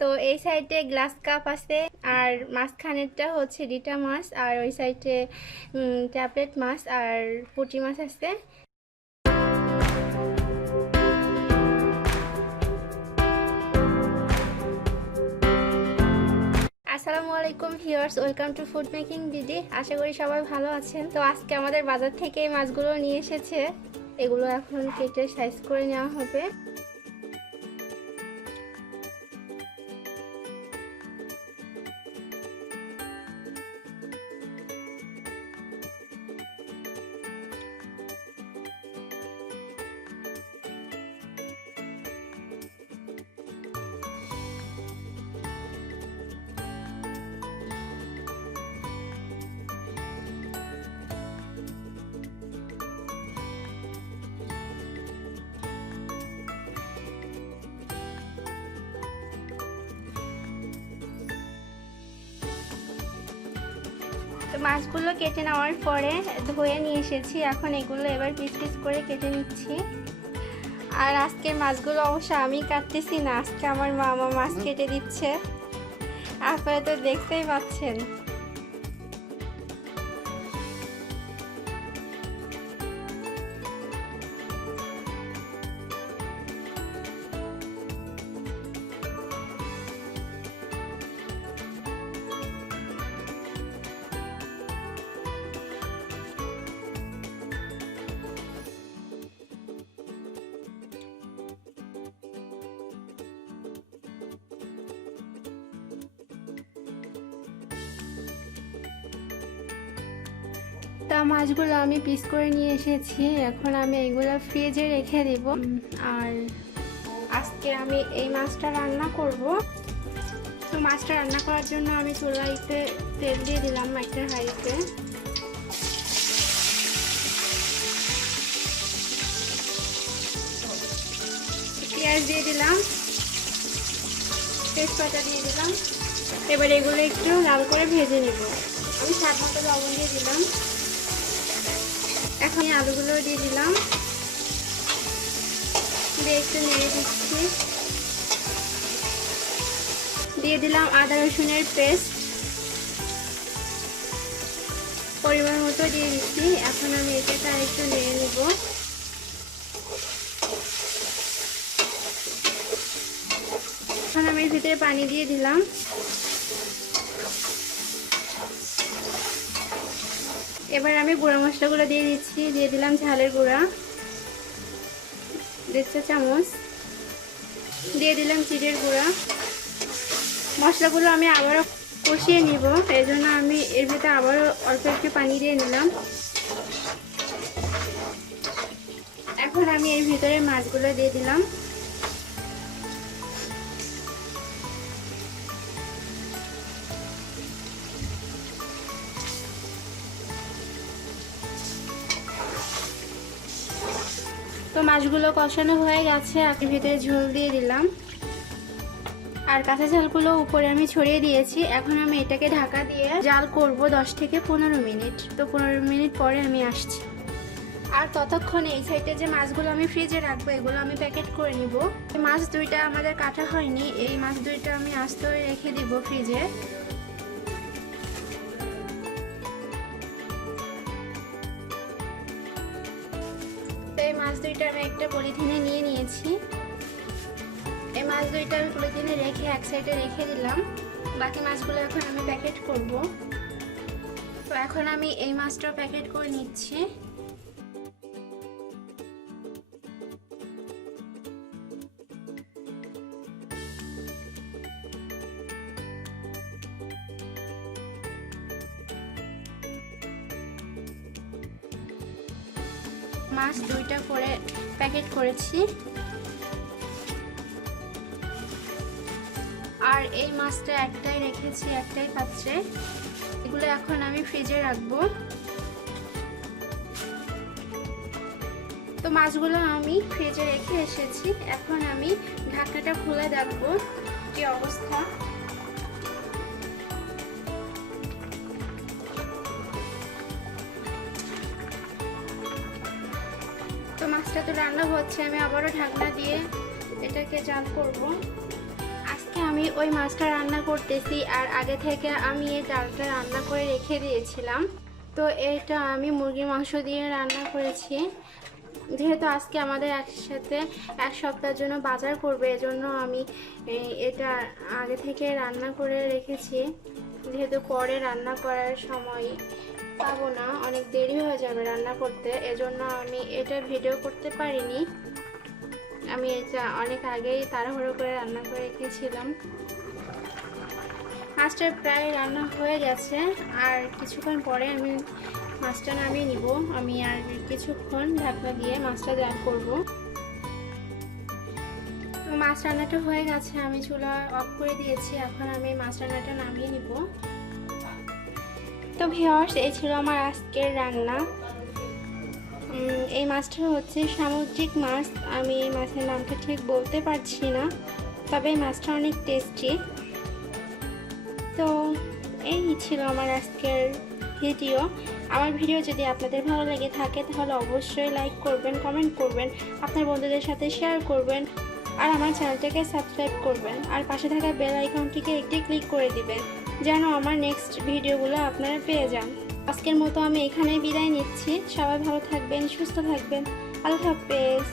তো এই সাইডে গ্লাস কাপ আছে, আর মাঝখানেরটা হচ্ছে রিটা মাছ, আর ওই সাইডে ট্যাবলেট মাছ আর পুঁটি মাছ আছে। আসসালামু আলাইকুম viewers, welcome to food making দিদি। আশা করি সবাই ভালো আছেন। তো আজকে আমাদের বাজার থেকে এই মাছগুলো নিয়ে এসেছে, এগুলো এখন কেটে সাইজ করে নেওয়া হবে। তো মাছগুলো কেটে নেওয়ার পরে ধুয়ে নিয়ে এসেছি, এখন এগুলো এবার পিস পিস করে কেটে নিচ্ছি। আর আজকের মাছগুলো অবশ্য আমি কাটতেছি না, আজকে আমার মামা মাছ কেটে দিচ্ছে, আপনারা তো দেখতেই পাচ্ছেন। তা মাছগুলো আমি পিস করে নিয়ে এসেছি, এখন আমি এগুলো ফ্রিজে রেখে দেব। আর আজকে আমি এই মাছটা রান্না করব। তো মাছটা রান্না করার জন্য আমি চুলাইতে তেল দিয়ে দিলাম একটা হাঁড়িতে। পেঁয়াজ দিয়ে দিলাম, তেজপাতা দিয়ে দিলাম। এবার এগুলো একটু লাল করে ভেজে নেব। আমি স্বাদ মতো লবণ দিয়ে দিলাম। এখন আলুগুলো দিয়ে দিলাম, দিয়ে একটু নেড়ে দিচ্ছি। দিয়ে দিলাম আদা রসুনের পেস্ট, পরিমাণ মতো দিয়ে দিচ্ছি। এখন আমি এটাকে আর একটু নেড়ে নেব। এখন আমি এর ভিতরে পানি দিয়ে দিলাম। এবার আমি গুঁড়া মশলাগুলো দিয়ে দিচ্ছি। দিয়ে দিলাম ঝালের গুঁড়া 1.5 চামচ, দিয়ে দিলাম জিরের গুঁড়া। মশলাগুলো আমি আবারও কষিয়ে নিব, এই জন্য আমি এর ভিতরে আবারও অল্প একটু পানি দিয়ে নিলাম। এখন আমি এর ভিতরে মাছগুলো দিয়ে দিলাম। তো মাছগুলো কষানো হয়ে গেছে, এর ভিতরে ঝোল দিয়ে দিলাম, আর কাঁচা ঝালগুলো উপরে আমি ছড়িয়ে দিয়েছি। এখন আমি এটাকে ঢাকা দিয়ে জাল করব 10 থেকে 15 মিনিট। তো 15 মিনিট পরে আমি আসছি। আর ততক্ষণে এই সাইডে যে মাছগুলো আমি ফ্রিজে রাখবো, এগুলো আমি প্যাকেট করে নিব। মাছ দুইটা আমাদের কাটা হয়নি, এই মাছ দুইটা আমি আস্তে রেখে দিব ফ্রিজে। এই মাছ দুইটা আমি একটা পলিথিনে নিয়ে নিয়েছি। এই মাছ দুইটা আমি পলিথিনে রেখে এক সাইডে রেখে দিলাম। বাকি মাছগুলো এখন আমি প্যাকেট করব। তো এখন আমি এই মাছটাও প্যাকেট করে নিচ্ছি। মাছ দুইটা করে প্যাকেট করেছি। আর এই মাছটা একটাই রেখেছি একটাই পাত্রে, এগুলো এখন আমি ফ্রিজে রাখবো। তো মাছগুলো আমি ফ্রিজে রেখে এসেছি, এখন আমি ঢাকনাটা খুলে দেখবো কি অবস্থা। তো মাছটা তো রান্না হচ্ছে, আমি আবারও ঢাকনা দিয়ে এটাকে জাল করব। আজকে আমি ওই মাছটা রান্না করতেছি, আর আগে থেকে আমি এই ডালটা রান্না করে রেখে দিয়েছিলাম। তো এটা আমি মুরগির মাংস দিয়ে রান্না করেছি। যেহেতু আজকে আমাদের একসাথে এক সপ্তাহের জন্য বাজার করবে, এজন্য আমি এটা আগে থেকে রান্না করে রেখেছি। যেহেতু পরে রান্না করার সময় পাবো না, অনেক দেরি হয়ে যাবে রান্না করতে, এজন্য আমি এটা ভিডিও করতে পারিনি। আমি এটা অনেক আগেই তাড়াহুড়ো করে রান্না করে রেখেছিলাম। মাছটা প্রায় রান্না হয়ে গেছে, আর কিছুক্ষণ পরে আমি মাছটা নামিয়ে নিব। আমি আর কিছুক্ষণ ঢাকনা দিয়ে মাছটা জাল করব। তো মাছ রান্নাটা হয়ে গেছে, আমি চুলা অফ করে দিয়েছি। এখন আমি মাছ রান্নাটা নামিয়ে নিব। তো ভিউয়ার্স, এই ছিল আমার আজকের রান্না। এই মাছটা হচ্ছে সামুদ্রিক মাছ, আমি এই মাছের নামটা ঠিক বলতে পারছি না, তবে এই মাছটা অনেক টেস্টি। তো এই ছিল আমার আজকের ভিডিও। আমার ভিডিও যদি আপনাদের ভালো লেগে থাকে তাহলে অবশ্যই লাইক করবেন, কমেন্ট করবেন, আপনার বন্ধুদের সাথে শেয়ার করবেন, আর আমার চ্যানেলটাকে সাবস্ক্রাইব করবেন, আর পাশে থাকা বেল আইকনটিকে একটি ক্লিক করে দিবেন যেন আমার নেক্সট ভিডিওগুলো আপনারা পেয়ে যান। আজকের মতো আমি এখানেই বিদায় নিচ্ছি। সবাই ভালো থাকবেন, সুস্থ থাকবেন। আল্লাহ হাফেজ।